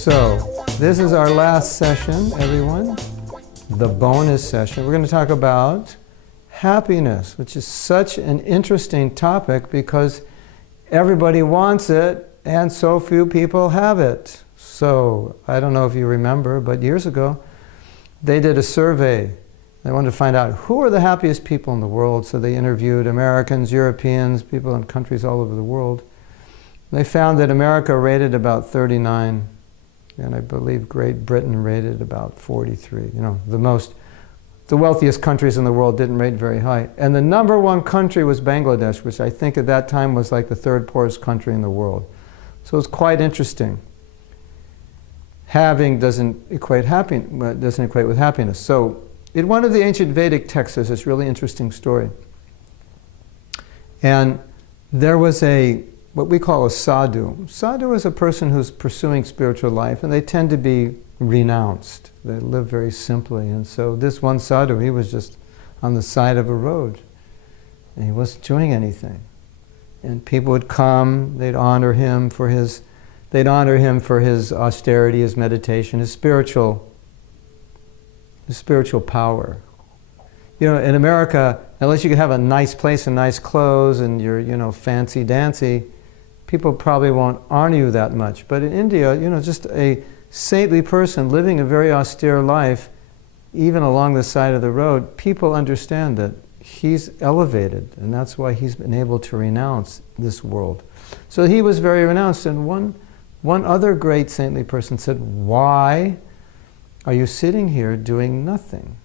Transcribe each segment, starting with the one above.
So, this is our last session, everyone, the bonus session. We're going to talk about happiness, which is such an interesting topic because everybody wants it and so few people have it. So, I don't know if you remember, but years ago, they did a survey. They wanted to find out who are the happiest people in the world. So they interviewed Americans, Europeans, people in countries all over the world. They found that America rated about 39, and I believe Great Britain rated about 43. You know, the wealthiest countries in the world didn't rate very high. And the number one country was Bangladesh, which I think at that time was like the third poorest country in the world. So it's quite interesting. Having doesn't equate with happiness. So in one of the ancient Vedic texts, there's this really interesting story. And there was what we call a sadhu. Sadhu is a person who's pursuing spiritual life, and they tend to be renounced. They live very simply. And so this one sadhu, he was just on the side of a road, and he wasn't doing anything. And people would come, they'd honor him for his austerity, his meditation, his spiritual power. You know, in America, unless you can have a nice place and nice clothes and you're, fancy dancy, people probably won't honor you that much. But in India, just a saintly person living a very austere life, even along the side of the road, people understand that he's elevated, and that's why he's been able to renounce this world. So he was very renounced, and one other great saintly person said, "Why are you sitting here doing nothing?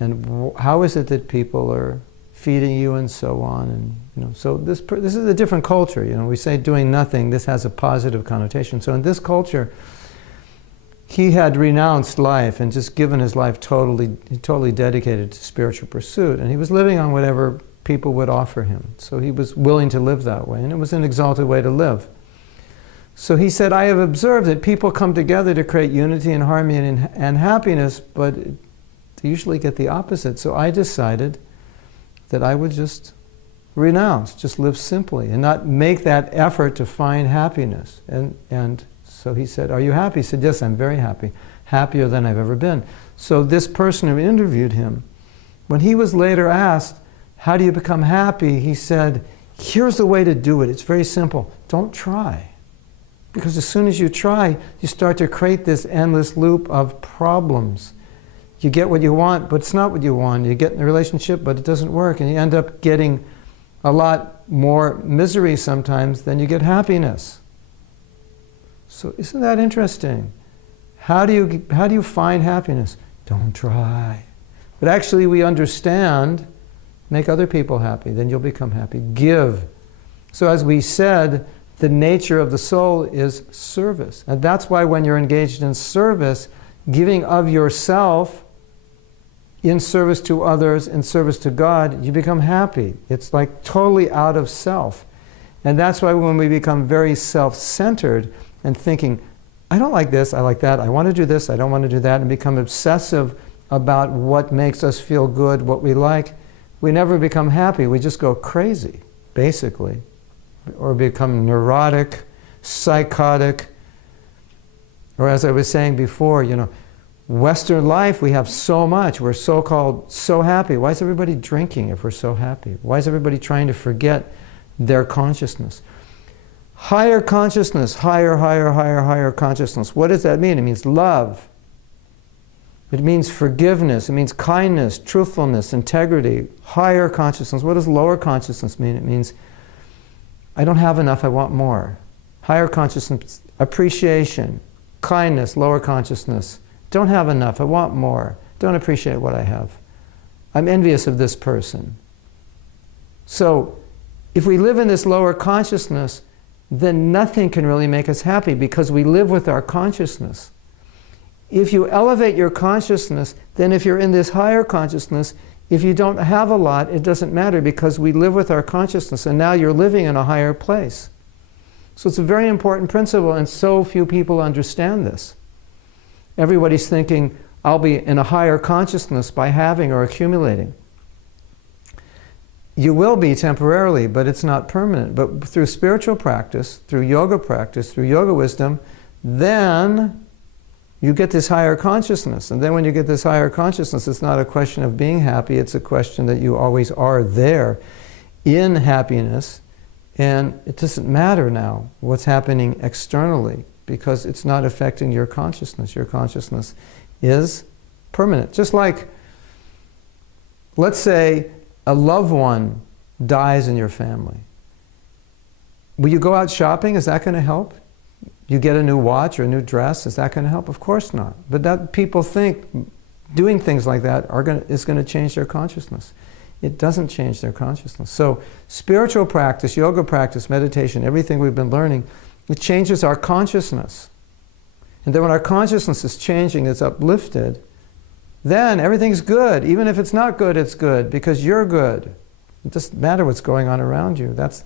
And how is it that people are feeding you and so on?" And so this is a different culture. We say doing nothing. This has a positive connotation. So in this culture, he had renounced life and just given his life totally dedicated to spiritual pursuit, and he was living on whatever people would offer him. So he was willing to live that way, and it was an exalted way to live. So he said, "I have observed that people come together to create unity and harmony and happiness, but they usually get the opposite. So I decided that I would just renounce, just live simply, and not make that effort to find happiness." And so he said, "Are you happy?" He said, "Yes, I'm very happy. Happier than I've ever been." So this person who interviewed him, when he was later asked, "How do you become happy?" he said, "Here's the way to do it. It's very simple. Don't try. Because as soon as you try, you start to create this endless loop of problems. You get what you want, but it's not what you want. You get in a relationship, but it doesn't work. And you end up getting a lot more misery sometimes than you get happiness." So isn't that interesting? How do you find happiness? Don't try. But actually we understand, make other people happy, then you'll become happy. Give. So as we said, the nature of the soul is service. And that's why when you're engaged in service, giving of yourself in service to others, in service to God, you become happy. It's like totally out of self. And that's why when we become very self-centered and thinking, I don't like this, I like that, I want to do this, I don't want to do that, and become obsessive about what makes us feel good, what we like, we never become happy. We just go crazy, basically. Or become neurotic, psychotic, or as I was saying before, Western life, we have so much. We're so-called so happy. Why is everybody drinking if we're so happy? Why is everybody trying to forget their consciousness? Higher consciousness, higher consciousness. What does that mean? It means love. It means forgiveness. It means kindness, truthfulness, integrity. Higher consciousness. What does lower consciousness mean? It means I don't have enough, I want more. Higher consciousness, appreciation, kindness, lower consciousness. Don't have enough, I want more. Don't appreciate what I have. I'm envious of this person. So, if we live in this lower consciousness, then nothing can really make us happy because we live with our consciousness. If you elevate your consciousness, then if you're in this higher consciousness, if you don't have a lot, it doesn't matter because we live with our consciousness, and now you're living in a higher place. So it's a very important principle, and so few people understand this. Everybody's thinking, I'll be in a higher consciousness by having or accumulating. You will be temporarily, but it's not permanent. But through spiritual practice, through yoga wisdom, then you get this higher consciousness. And then when you get this higher consciousness, it's not a question of being happy, it's a question that you always are there in happiness. And it doesn't matter now what's happening externally, because it's not affecting your consciousness. Your consciousness is permanent. Just like, let's say a loved one dies in your family. Will you go out shopping? Is that going to help? You get a new watch or a new dress, is that going to help? Of course not. But that people think doing things like that is going to change their consciousness. It doesn't change their consciousness. So spiritual practice, yoga practice, meditation, everything we've been learning, it changes our consciousness. And then when our consciousness is changing, it's uplifted, then everything's good. Even if it's not good, it's good, because you're good. It doesn't matter what's going on around you. That's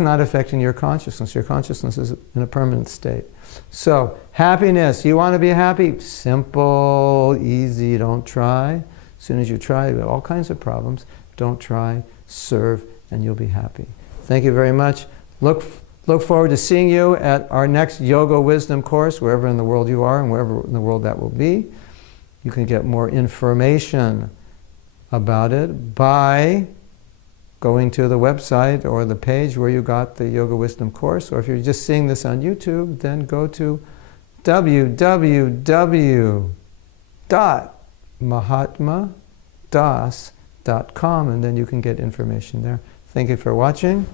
not affecting your consciousness. Your consciousness is in a permanent state. So, happiness. You want to be happy? Simple, easy, don't try. As soon as you try, you have all kinds of problems. Don't try, serve, and you'll be happy. Thank you very much. Look forward to seeing you at our next Yoga Wisdom course, wherever in the world you are and wherever in the world that will be. You can get more information about it by going to the website or the page where you got the Yoga Wisdom course, or if you're just seeing this on YouTube, then go to www.mahatmadas.com, and then you can get information there. Thank you for watching.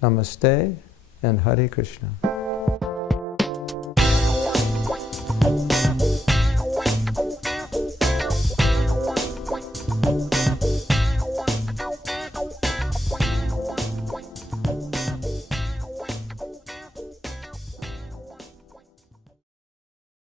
Namaste and Hare Krishna.